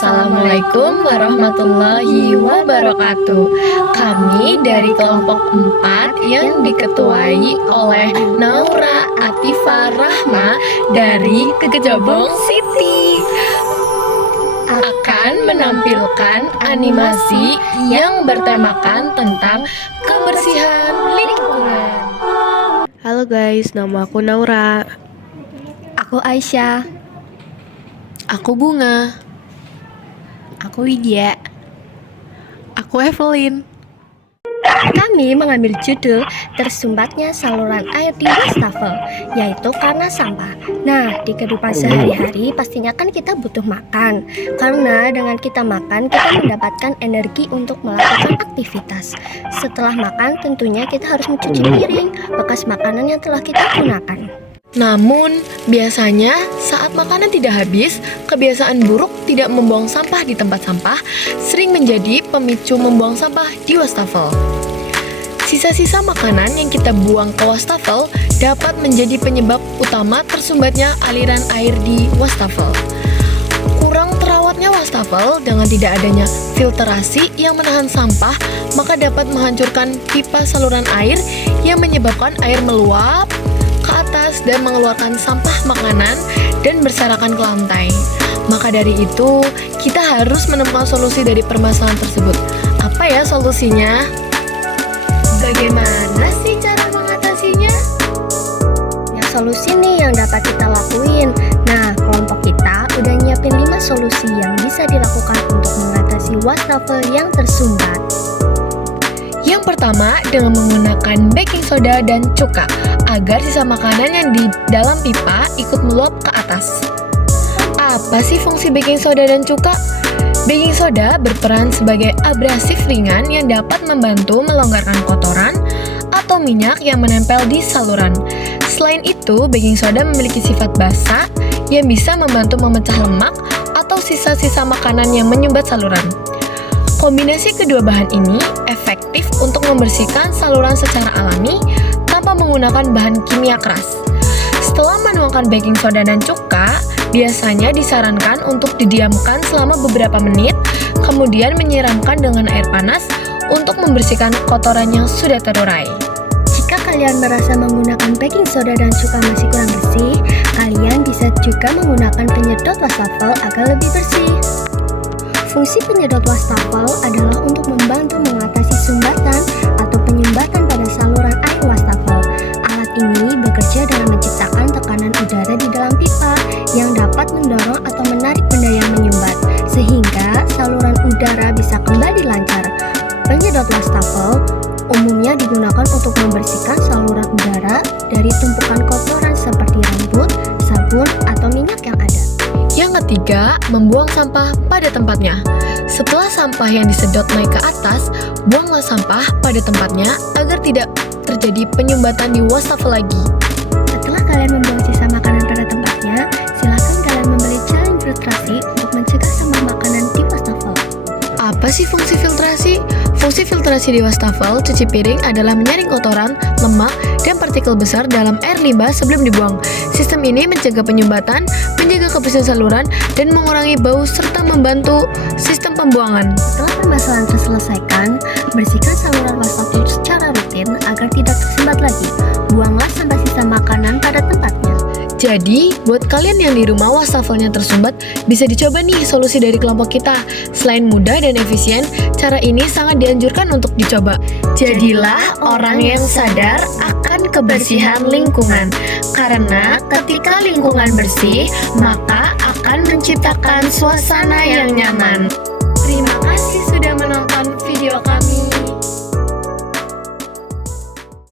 Assalamualaikum warahmatullahi wabarakatuh. Kami dari kelompok 4 yang diketuai oleh Naura Atifah Rahma dari Kejabong City akan menampilkan animasi yang bertemakan tentang kebersihan lingkungan. Halo guys, nama aku Naura. Aku Aisyah. Aku Bunga. Aku Widya. Aku Evelyn. Kami mengambil judul tersumbatnya saluran air di wastafel, yaitu karena sampah. Nah, di kehidupan sehari-hari pastinya kan kita butuh makan. Karena dengan kita makan, kita mendapatkan energi untuk melakukan aktivitas. Setelah makan, tentunya kita harus mencuci piring bekas makanan yang telah kita gunakan. Namun, biasanya saat makanan tidak habis, kebiasaan buruk tidak membuang sampah di tempat sampah sering menjadi pemicu membuang sampah di wastafel. Sisa-sisa makanan yang kita buang ke wastafel dapat menjadi penyebab utama tersumbatnya aliran air di wastafel. Kurang terawatnya wastafel dengan tidak adanya filterasi yang menahan sampah, maka dapat menghancurkan pipa saluran air yang menyebabkan air meluap ke atas dan mengeluarkan sampah makanan dan berserakan ke lantai. Maka dari itu, kita harus menemukan solusi dari permasalahan tersebut. Apa ya solusinya? Bagaimana sih cara mengatasinya? Ya, solusi nih yang dapat kita lakuin. Nah, kelompok kita udah nyiapin 5 solusi yang bisa dilakukan untuk mengatasi wastafel yang tersumbat. Yang pertama, dengan menggunakan baking soda dan cuka agar sisa makanan yang di dalam pipa ikut meluap ke atas. Apa sih fungsi baking soda dan cuka? Baking soda berperan sebagai abrasif ringan yang dapat membantu melonggarkan kotoran atau minyak yang menempel di saluran. Selain itu, baking soda memiliki sifat basa yang bisa membantu memecah lemak atau sisa-sisa makanan yang menyumbat saluran. Kombinasi kedua bahan ini efektif untuk membersihkan saluran secara alami tanpa menggunakan bahan kimia keras. Setelah menuangkan baking soda dan cuka, biasanya disarankan untuk didiamkan selama beberapa menit, kemudian menyiramkan dengan air panas untuk membersihkan kotoran yang sudah terurai. Jika kalian merasa menggunakan baking soda dan cuka masih kurang bersih, kalian bisa juga menggunakan penyedot wastafel agar lebih bersih. Fungsi penyedot wastafel adalah untuk membantu mengatasi sumbatan atau penyumbatan pada saluran air wastafel. Alat ini bekerja dengan menciptakan tekanan udara di dalam pipa yang dapat mendorong atau menarik benda yang menyumbat, sehingga saluran udara bisa kembali lancar. Penyedot wastafel umumnya digunakan untuk membersihkan saluran udara dari tumpukan kotoran seperti rambut, sabun, atau minyak yang ada. Yang ketiga, membuang sampah pada tempatnya. Setelah sampah yang disedot naik ke atas, buanglah sampah pada tempatnya agar tidak terjadi penyumbatan di wastafel lagi. Setelah kalian membuang sisa makanan pada tempatnya, silakan kalian membeli cairan filtrasi untuk mencegah sampah makanan di wastafel. Apa sih fungsi filtrasi? Fungsi filtrasi di wastafel cuci piring adalah menyaring kotoran, lemak, dan partikel besar dalam air limbah sebelum dibuang. Sistem ini mencegah penyumbatan, menjaga kebersihan saluran, dan mengurangi bau serta membantu sistem pembuangan. Setelah permasalahan terselesaikan, bersihkan saluran wastafel secara rutin agar tidak tersumbat lagi. Buanglah sampah sisa makanan pada tempatnya. Jadi, buat kalian yang di rumah wastafelnya tersumbat, bisa dicoba nih solusi dari kelompok kita. Selain mudah dan efisien, cara ini sangat dianjurkan untuk dicoba. Jadilah orang yang sadar akan kebersihan lingkungan. Karena ketika lingkungan bersih, maka akan menciptakan suasana yang nyaman. Terima kasih.